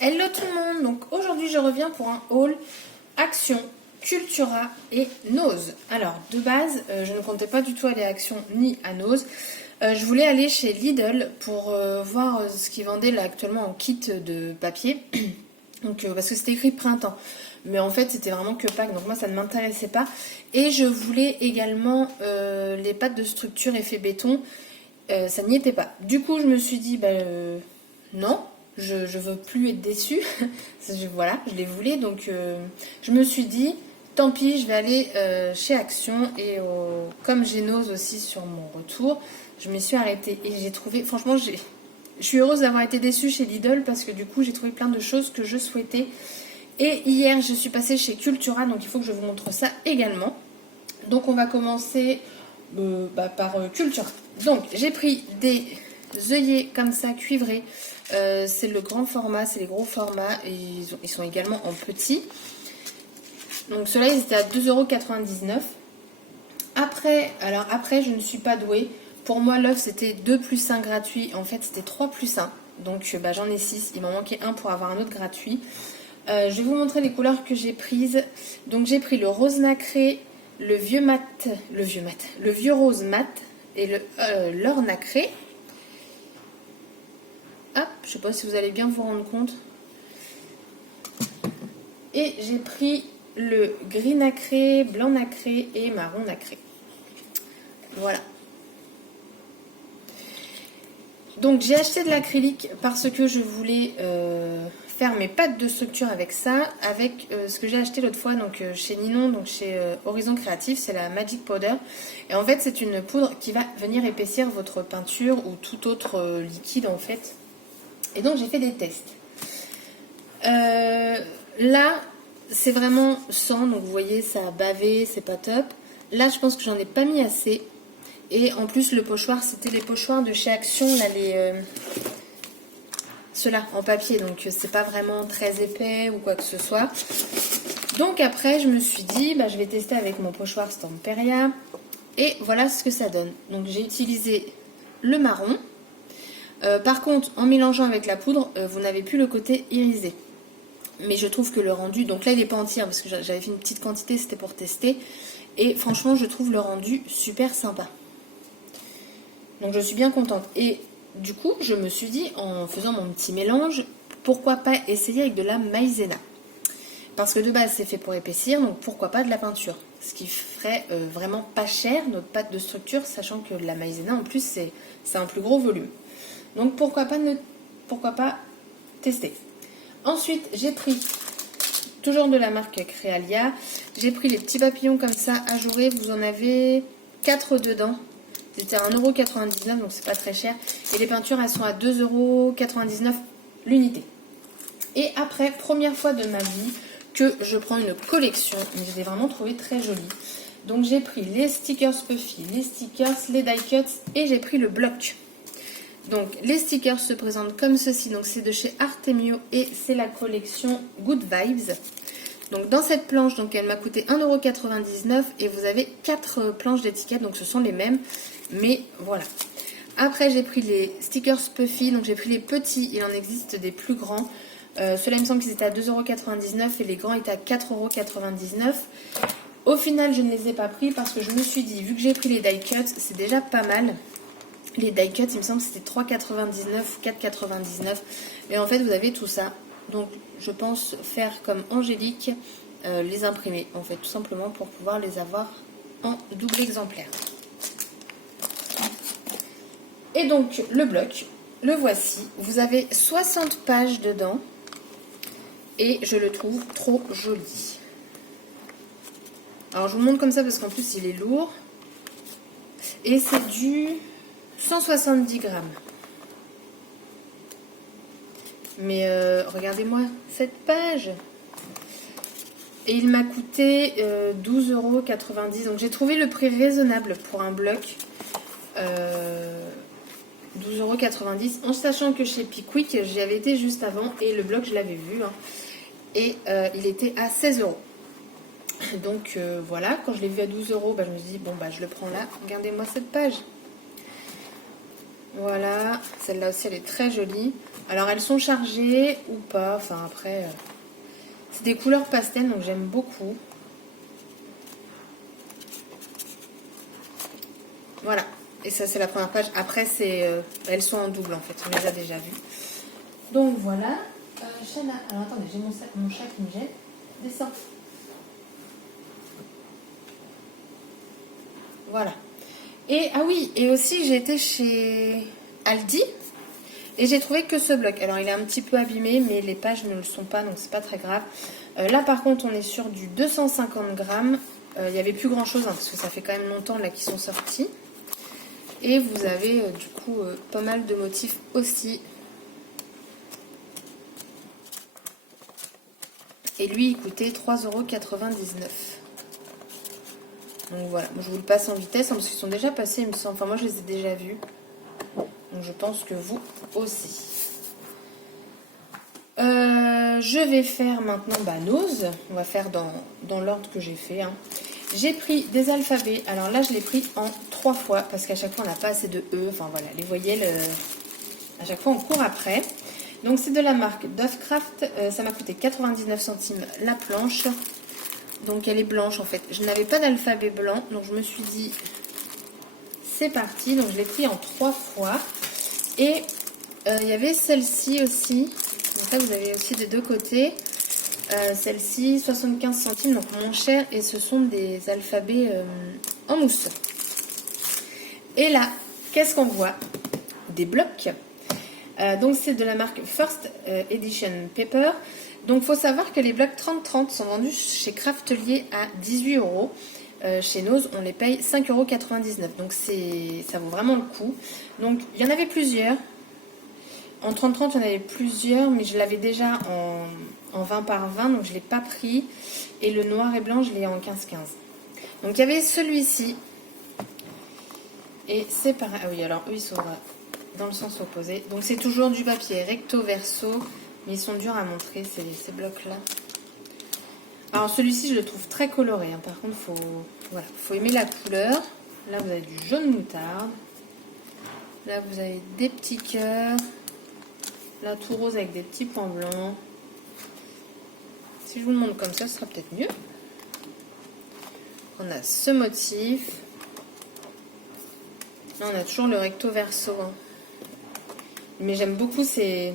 Hello tout le monde, donc aujourd'hui je reviens pour un haul Action, Cultura et Nose. Alors de base, je ne comptais pas du tout aller à Action ni à Nose. Je voulais aller chez Lidl pour voir ce qu'ils vendaient là actuellement en kit de papier. Donc, parce que c'était écrit printemps. Mais en fait c'était vraiment que Pâques, donc moi ça ne m'intéressait pas. Et je voulais également les pâtes de structure effet béton. Ça n'y était pas. Du coup je me suis dit, non. Je veux plus être déçue. Voilà, je les voulais. Donc, je me suis dit, tant pis, je vais aller chez Action. Et comme j'ai Nose aussi sur mon retour, je m'y suis arrêtée. Et j'ai trouvé, franchement, je suis heureuse d'avoir été déçue chez Lidl parce que du coup, j'ai trouvé plein de choses que je souhaitais. Et hier, je suis passée chez Cultura. Donc, il faut que je vous montre ça également. Donc, on va commencer par Cultura. Donc, j'ai pris des œillets comme ça, cuivrés. C'est le grand format, c'est les gros formats et ils sont également en petit. Donc ceux-là ils étaient à 2,99 €. Après je ne suis pas douée. Pour moi l'offre c'était 2 plus 1 gratuit. En fait c'était 3 plus 1. Donc j'en ai 6. Il m'en manquait un pour avoir un autre gratuit. Je vais vous montrer les couleurs que j'ai prises. Donc j'ai pris le rose nacré, le vieux rose mat et l'or nacré. Hop, je sais pas si vous allez bien vous rendre compte. Et j'ai pris le gris nacré, blanc nacré et marron nacré. Voilà. Donc j'ai acheté de l'acrylique parce que je voulais faire mes pâtes de structure avec ça, avec ce que j'ai acheté l'autre fois donc chez Ninon, donc chez Horizon Créatif, c'est la Magic Powder. Et en fait c'est une poudre qui va venir épaissir votre peinture ou tout autre liquide en fait. Et donc j'ai fait des tests. Là, c'est vraiment 100, donc vous voyez, ça a bavé, c'est pas top. Là, je pense que j'en ai pas mis assez. Et en plus, le pochoir, c'était les pochoirs de chez Action, là, ceux-là, en papier. Donc, c'est pas vraiment très épais ou quoi que ce soit. Donc, après, je me suis dit, je vais tester avec mon pochoir Stamperia. Et voilà ce que ça donne. Donc, j'ai utilisé le marron. Par contre, en mélangeant avec la poudre, vous n'avez plus le côté irisé. Mais je trouve que le rendu, donc là il n'est pas entier parce que j'avais fait une petite quantité, c'était pour tester. Et franchement je trouve le rendu super sympa. Donc je suis bien contente. Et du coup je me suis dit en faisant mon petit mélange, pourquoi pas essayer avec de la maïzena. Parce que de base c'est fait pour épaissir, donc pourquoi pas de la peinture. Ce qui ferait vraiment pas cher notre pâte de structure, sachant que la maïzena en plus c'est un plus gros volume. Donc pourquoi pas tester. Ensuite, j'ai pris, toujours de la marque Créalia, j'ai pris les petits papillons comme ça, ajourés. Vous en avez 4 dedans. C'était à 1,99 €, donc c'est pas très cher. Et les peintures, elles sont à 2,99 € l'unité. Et après, première fois de ma vie que je prends une collection, mais je l'ai vraiment trouvé très jolie. Donc j'ai pris les stickers Puffy, les stickers, les die cuts et j'ai pris le bloc. Donc les stickers se présentent comme ceci, donc c'est de chez Artemio et c'est la collection Good Vibes. Donc dans cette planche, donc elle m'a coûté 1,99 € et vous avez 4 planches d'étiquettes, donc ce sont les mêmes, mais voilà. Après j'ai pris les stickers Puffy, donc j'ai pris les petits, il en existe des plus grands. Ceux-là il me semble qu'ils étaient à 2,99 € et les grands étaient à 4,99 €. Au final je ne les ai pas pris parce que je me suis dit, vu que j'ai pris les die cuts, c'est déjà pas mal. Les die cuts, il me semble que c'était 3,99 ou 4,99. Et en fait, vous avez tout ça. Donc, je pense faire comme Angélique, les imprimer, en fait, tout simplement pour pouvoir les avoir en double exemplaire. Et donc, le bloc, le voici. Vous avez 60 pages dedans. Et je le trouve trop joli. Alors, je vous montre comme ça parce qu'en plus, il est lourd. Et c'est du 170 grammes. Mais regardez-moi cette page. Et il m'a coûté 12,90 €. Donc j'ai trouvé le prix raisonnable pour un bloc. 12,90 € en sachant que chez Pickwick j'y avais été juste avant et le bloc je l'avais vu. Et il était à 16 €. Donc voilà, quand je l'ai vu à 12 €, je me suis dit je le prends là. Regardez-moi cette page. Voilà, celle-là aussi elle est très jolie. Alors elles sont chargées ou pas, enfin après, c'est des couleurs pastel donc j'aime beaucoup. Voilà, et ça c'est la première page. Après elles sont en double en fait, on les a déjà vues. Donc voilà, Shana, alors attendez, j'ai mon chat qui me gêne, descends. Voilà. Et ah oui, et aussi j'ai été chez Aldi et j'ai trouvé que ce bloc. Alors il est un petit peu abîmé, mais les pages ne le sont pas, donc c'est pas très grave. Là par contre on est sur du 250 grammes. Il n'y avait plus grand chose, hein, parce que ça fait quand même longtemps là qu'ils sont sortis. Et vous avez du coup pas mal de motifs aussi. Et lui il coûtait 3,99 €. Donc voilà, je vous le passe en vitesse, hein, parce qu'ils sont déjà passés, il me semble. Enfin, moi, je les ai déjà vus. Donc, je pense que vous aussi. Je vais faire maintenant Nose. On va faire dans l'ordre que j'ai fait. Hein. J'ai pris des alphabets. Alors là, je l'ai pris en 3 fois, parce qu'à chaque fois, on n'a pas assez de E. Enfin, voilà, les voyelles, à chaque fois, on court après. Donc, c'est de la marque Dovecraft. Ça m'a coûté 99 centimes la planche. Donc elle est blanche en fait. Je n'avais pas d'alphabet blanc, donc je me suis dit c'est parti. Donc je l'ai pris en 3 fois. Et il y avait celle-ci aussi. Donc là vous avez aussi des deux côtés. Celle-ci 75 centimes, donc moins cher. Et ce sont des alphabets en mousse. Et là, qu'est-ce qu'on voit? Des blocs. Donc c'est de la marque First Edition Paper. Donc, il faut savoir que les blocs 30-30 sont vendus chez Craftelier à 18 €. Chez Nose, on les paye 5,99 €. Donc, ça vaut vraiment le coup. Donc, il y en avait plusieurs. En 30-30, il y en avait plusieurs, mais je l'avais déjà en 20 par 20, donc je ne l'ai pas pris. Et le noir et blanc, je l'ai en 15-15. Donc, il y avait celui-ci. Et c'est pareil. Ah oui, alors eux, ils sont dans le sens opposé. Donc, c'est toujours du papier recto verso. Mais ils sont durs à montrer, ces blocs-là. Alors, celui-ci, je le trouve très coloré. Hein. Par contre, faut aimer la couleur. Là, vous avez du jaune moutarde. Là, vous avez des petits cœurs. Là, tout rose avec des petits points blancs. Si je vous le montre comme ça, ce sera peut-être mieux. On a ce motif. Là, on a toujours le recto verso. Hein. Mais j'aime beaucoup ces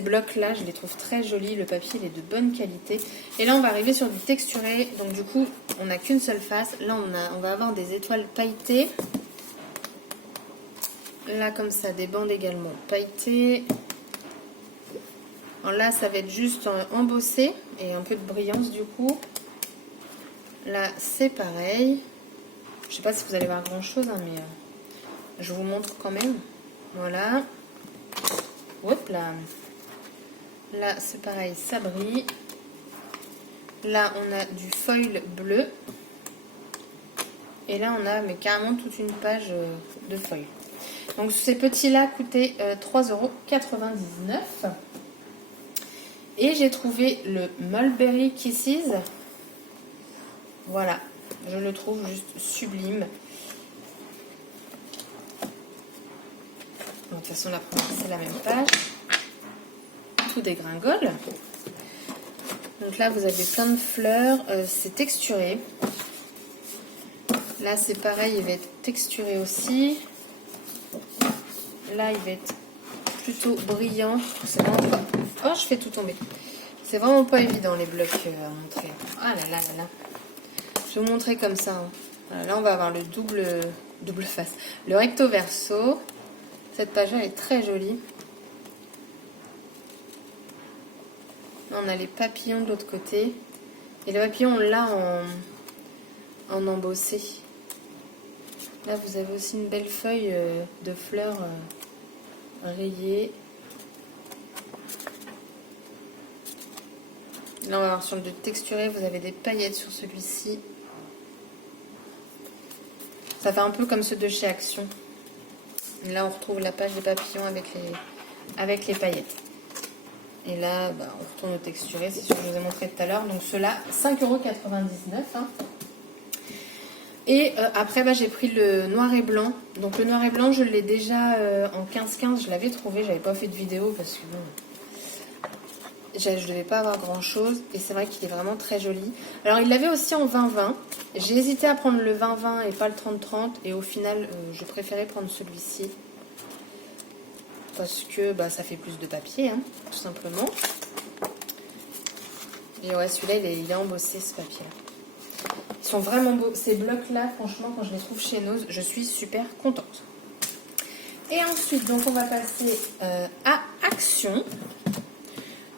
blocs-là, je les trouve très jolis. Le papier, il est de bonne qualité. Et là, on va arriver sur du texturé. Donc, du coup, on n'a qu'une seule face. Là, on va avoir des étoiles pailletées. Là, comme ça, des bandes également pailletées. Alors là, ça va être juste embossé et un peu de brillance, du coup. Là, c'est pareil. Je sais pas si vous allez voir grand-chose, hein, mais je vous montre quand même. Voilà. Hop là. Là, c'est pareil, ça brille. Là, on a du foil bleu. Et là, on a mais carrément toute une page de foil. Donc, ces petits-là coûtaient 3,99 €. Et j'ai trouvé le Mulberry Kisses. Voilà, je le trouve juste sublime. Donc, de toute façon, la première, c'est la même page. Tout dégringole. Donc là, vous avez plein de fleurs. C'est texturé. Là, c'est pareil, il va être texturé aussi. Là, il va être plutôt brillant. C'est vraiment pas... Oh, je fais tout tomber. C'est vraiment pas évident, les blocs à montrer. Ah là là là là. Je vais vous montrer comme ça. Hein. Voilà, là, on va avoir le double face. Le recto verso. Cette page-là est très jolie. Là, on a les papillons de l'autre côté. Et le papillon, on l'a en embossé. Là, vous avez aussi une belle feuille de fleurs rayées. Là, on va voir sur le texturé, vous avez des paillettes sur celui-ci. Ça fait un peu comme ceux de chez Action. Et là, on retrouve la page des papillons avec les paillettes. Et là, on retourne au texturé, c'est ce que je vous ai montré tout à l'heure. Donc, ceux-là, 5,99 €. Hein. Et après, bah, j'ai pris le noir et blanc. Donc le noir et blanc, je l'ai déjà en 15-15, je l'avais trouvé. J'avais pas fait de vidéo parce que bon, je devais pas avoir grand chose. Et c'est vrai qu'il est vraiment très joli. Alors il l'avait aussi en 20-20. J'ai hésité à prendre le 20-20 et pas le 30-30. Et au final, je préférais prendre celui-ci. Parce que bah, ça fait plus de papier, hein, tout simplement. Et ouais, celui-là, il est embossé, ce papier. Ils sont vraiment beaux. Ces blocs-là, franchement, quand je les trouve chez Nose, je suis super contente. Et ensuite, donc, on va passer à Action.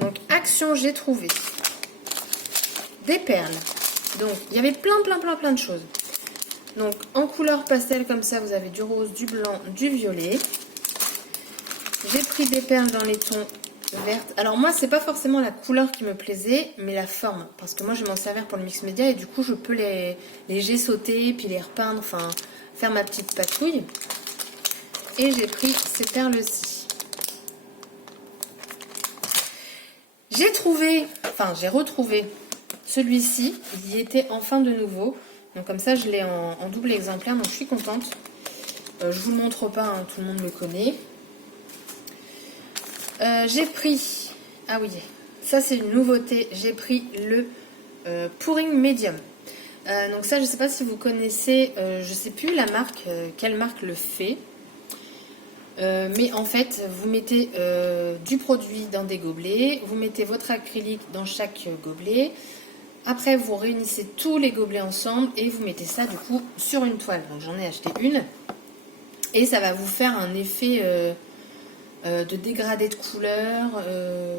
Donc, Action, j'ai trouvé des perles. Donc, il y avait plein de choses. Donc, en couleur pastel, comme ça, vous avez du rose, du blanc, du violet. J'ai pris des perles dans les tons vertes. Alors moi, c'est pas forcément la couleur qui me plaisait, mais la forme. Parce que moi, je vais m'en servir pour le mix média et du coup, je peux les sauter, puis les repeindre, enfin, faire ma petite patouille. Et j'ai pris ces perles-ci. J'ai retrouvé celui-ci. Il y était enfin de nouveau. Donc comme ça, je l'ai en double exemplaire, donc je suis contente. Je vous le montre pas, hein, tout le monde le connaît. J'ai pris, ah oui, ça c'est une nouveauté, j'ai pris le Pouring Medium. Donc ça, je sais pas si vous connaissez, je sais plus la marque, quelle marque le fait. Mais en fait, vous mettez du produit dans des gobelets, vous mettez votre acrylique dans chaque gobelet. Après, vous réunissez tous les gobelets ensemble et vous mettez ça du coup sur une toile. Donc j'en ai acheté une. Et ça va vous faire un effet de dégradé de couleur.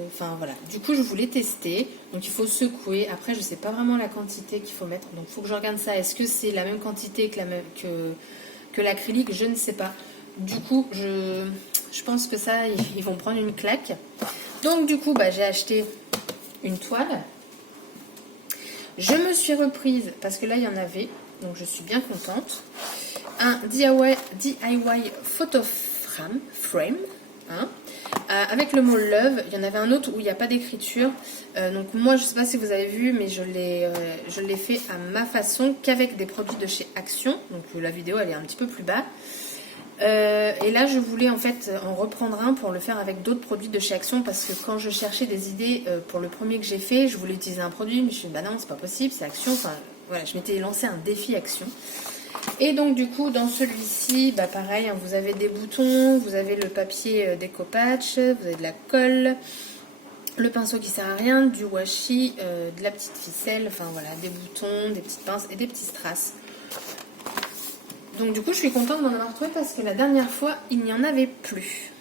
Enfin voilà. Du coup, je voulais tester. Donc il faut secouer. Après, je ne sais pas vraiment la quantité qu'il faut mettre. Donc il faut que je regarde ça. Est-ce que c'est la même quantité que l'acrylique? Je ne sais pas. Du coup, je pense que ça, ils vont prendre une claque. Donc du coup, bah, j'ai acheté une toile. Je me suis reprise, parce que là, il y en avait. Donc je suis bien contente. Un DIY photo frame. Hein, avec le mot love. Il y en avait un autre où il n'y a pas d'écriture. Donc moi, je ne sais pas si vous avez vu, mais je l'ai fait à ma façon, qu'avec des produits de chez Action. Donc la vidéo, elle est un petit peu plus bas. Et là, je voulais en fait en reprendre un pour le faire avec d'autres produits de chez Action, parce que quand je cherchais des idées pour le premier que j'ai fait, je voulais utiliser un produit, mais je me suis dit, bah non, c'est pas possible, c'est Action. Enfin, voilà, je m'étais lancé un défi Action. Et donc du coup, dans celui-ci, bah pareil, hein, vous avez des boutons, vous avez le papier découpage, vous avez de la colle, le pinceau qui sert à rien, du washi, de la petite ficelle, enfin voilà, des boutons, des petites pinces et des petits strass. Donc du coup, je suis contente d'en avoir trouvé parce que la dernière fois, il n'y en avait plus.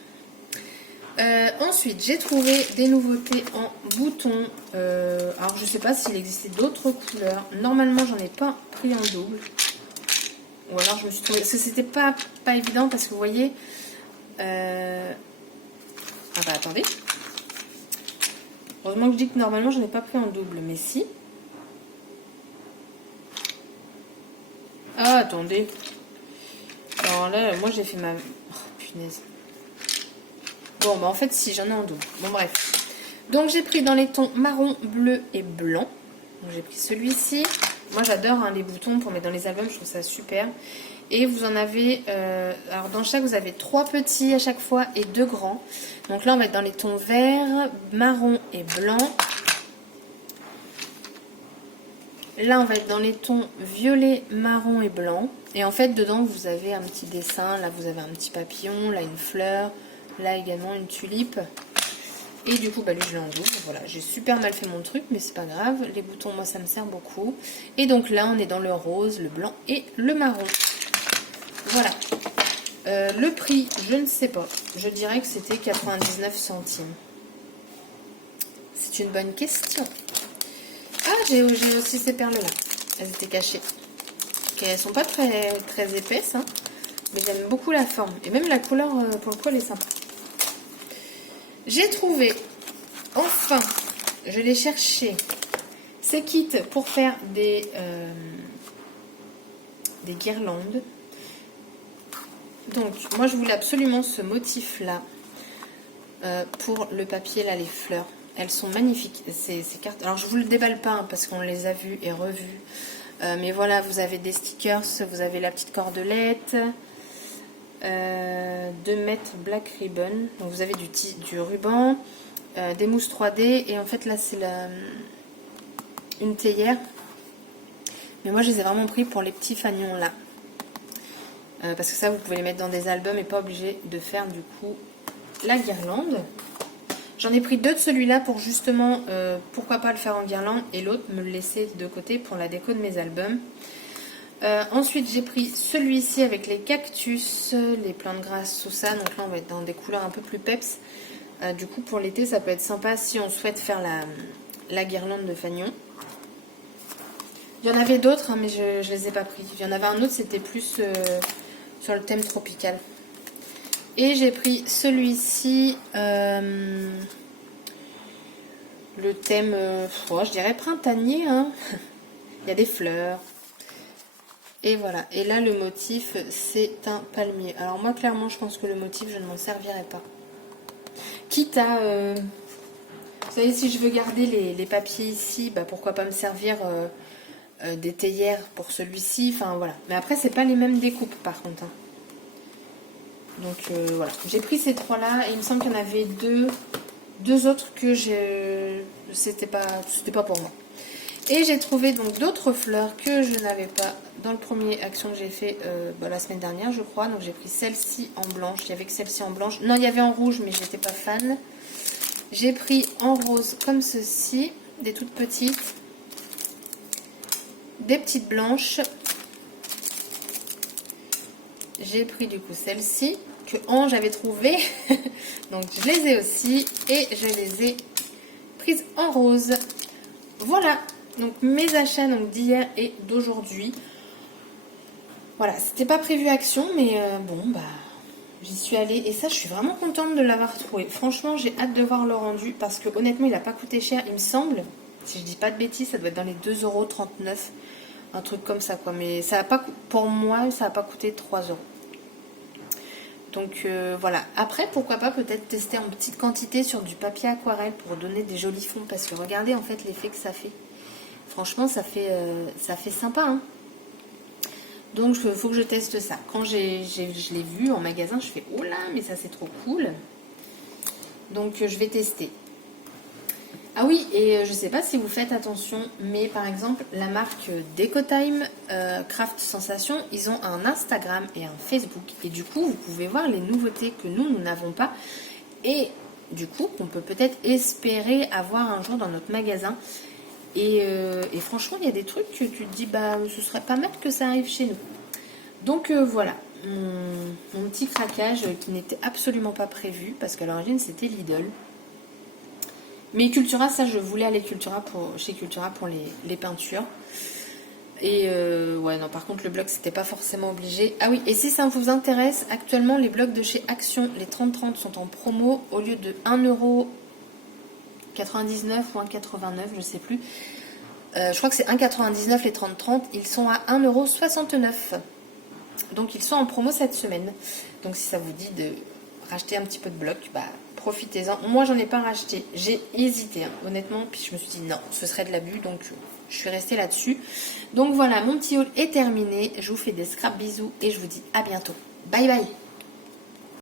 Ensuite, j'ai trouvé des nouveautés en boutons. Alors, je sais pas s'il existait d'autres couleurs. Normalement, j'en ai pas pris en double. Ou alors, je me suis trouvé... Parce que c'était pas évident parce que vous voyez... Ah bah, attendez. Heureusement que je dis que normalement, j'en ai pas pris en double. Mais si. Ah, attendez. Alors là, moi, j'ai fait ma... Oh, punaise. Bon, bah en fait, si, j'en ai en double. Bon, bref. Donc, j'ai pris dans les tons marron, bleu et blanc. Donc, j'ai pris celui-ci. Moi, j'adore hein, les boutons pour mettre dans les albums. Je trouve ça super. Et vous en avez... alors, dans chaque, vous avez 3 petits à chaque fois et 2 grands. Donc là, on va être dans les tons vert, marron et blanc. Là, on va être dans les tons violet, marron et blanc. Et en fait, dedans, vous avez un petit dessin. Là, vous avez un petit papillon. Là, une fleur. Là, également, une tulipe. Et du coup, bah, lui, je l'ai en double. Voilà, j'ai super mal fait mon truc, mais c'est pas grave. Les boutons, moi, ça me sert beaucoup. Et donc là, on est dans le rose, le blanc et le marron. Voilà. Le prix, je ne sais pas. Je dirais que c'était 99 centimes. C'est une bonne question. Ah, j'ai aussi ces perles-là. Elles étaient cachées. Okay, elles sont pas très épaisses, hein, mais j'aime beaucoup la forme. Et même la couleur, pour le coup, elle est sympa. J'ai trouvé, enfin, je l'ai cherché, ces kits pour faire des guirlandes. Donc, moi, je voulais absolument ce motif-là pour le papier, là, les fleurs. Elles sont magnifiques, ces cartes. Alors, je vous le déballe pas hein, parce qu'on les a vues et revues. Mais voilà, vous avez des stickers, vous avez la petite cordelette, 2 mètres black ribbon. Donc vous avez du ruban, des mousses 3D. Et en fait là c'est une théière. Mais moi je les ai vraiment pris pour les petits fanions là. Parce que ça vous pouvez les mettre dans des albums et pas obligé de faire du coup la guirlande. J'en ai pris 2 de celui-là pour justement, pourquoi pas le faire en guirlande et l'autre me le laisser de côté pour la déco de mes albums. Ensuite j'ai pris celui-ci avec les cactus, les plantes grasses, tout ça. Donc là on va être dans des couleurs un peu plus peps. Du coup pour l'été ça peut être sympa si on souhaite faire la guirlande de fanion. Il y en avait d'autres hein, mais je les ai pas pris. Il y en avait un autre, c'était plus sur le thème tropical. Et j'ai pris celui-ci, le thème, je dirais printanier. Hein. Il y a des fleurs. Et voilà. Et là, le motif, c'est un palmier. Alors moi, clairement, je pense que le motif, je ne m'en servirai pas. Quitte à... vous savez, si je veux garder les papiers ici, bah, pourquoi pas me servir des théières pour celui-ci. Enfin, voilà. Mais après, c'est pas les mêmes découpes, par contre. Hein. Donc voilà, j'ai pris ces 3-là et il me semble qu'il y en avait deux autres que c'était pas pour moi. Et j'ai trouvé donc d'autres fleurs que je n'avais pas dans le premier action que j'ai fait la semaine dernière, je crois. Donc j'ai pris celle-ci en blanche. Il y avait que celle-ci en blanche. Non, il y avait en rouge, mais je n'étais pas fan. J'ai pris en rose comme ceci, des toutes petites, des petites blanches. J'ai pris du coup celle-ci que Ange avait trouvé. Donc je les ai aussi et je les ai prises en rose. Voilà, donc mes achats d'hier et d'aujourd'hui. Voilà, c'était pas prévu action, mais bon, bah j'y suis allée. Et ça, je suis vraiment contente de l'avoir trouvé. Franchement, j'ai hâte de voir le rendu parce que honnêtement, il n'a pas coûté cher, il me semble. Si je dis pas de bêtises, ça doit être dans les 2,39 €. Un truc comme ça, quoi. Mais ça a pas, pour moi, ça n'a pas coûté 3 €. Donc voilà. Après, pourquoi pas peut-être tester en petite quantité sur du papier aquarelle pour donner des jolis fonds. Parce que regardez en fait l'effet que ça fait. Franchement, ça fait sympa. Hein. Donc il faut que je teste ça. Quand je l'ai vu en magasin, je fais oh là, mais ça c'est trop cool. Donc je vais tester. Ah oui, et je sais pas si vous faites attention, mais par exemple, la marque Decotime Craft Sensation, ils ont un Instagram et un Facebook. Et du coup, vous pouvez voir les nouveautés que nous n'avons pas. Et du coup, qu'on peut peut-être espérer avoir un jour dans notre magasin. Et franchement, il y a des trucs que tu te dis, bah, ce serait pas mal que ça arrive chez nous. Donc voilà, mon petit craquage qui n'était absolument pas prévu, parce qu'à l'origine, c'était Lidl. Mais Cultura, ça je voulais aller chez Cultura pour les peintures. Et ouais, non, par contre le bloc c'était pas forcément obligé. Ah oui, et si ça vous intéresse, actuellement les blocs de chez Action, les 30-30 sont en promo au lieu de 1,99 € ou 1,89 €, je sais plus. Je crois que c'est 1,99 € les 30-30, ils sont à 1,69 €. Donc ils sont en promo cette semaine. Donc si ça vous dit de racheter un petit peu de blocs, bah profitez-en. Moi, j'en ai pas racheté. J'ai hésité, hein, honnêtement. Puis je me suis dit non, ce serait de l'abus. Donc, je suis restée là-dessus. Donc voilà, mon petit haul est terminé. Je vous fais des scraps bisous et je vous dis à bientôt. Bye bye.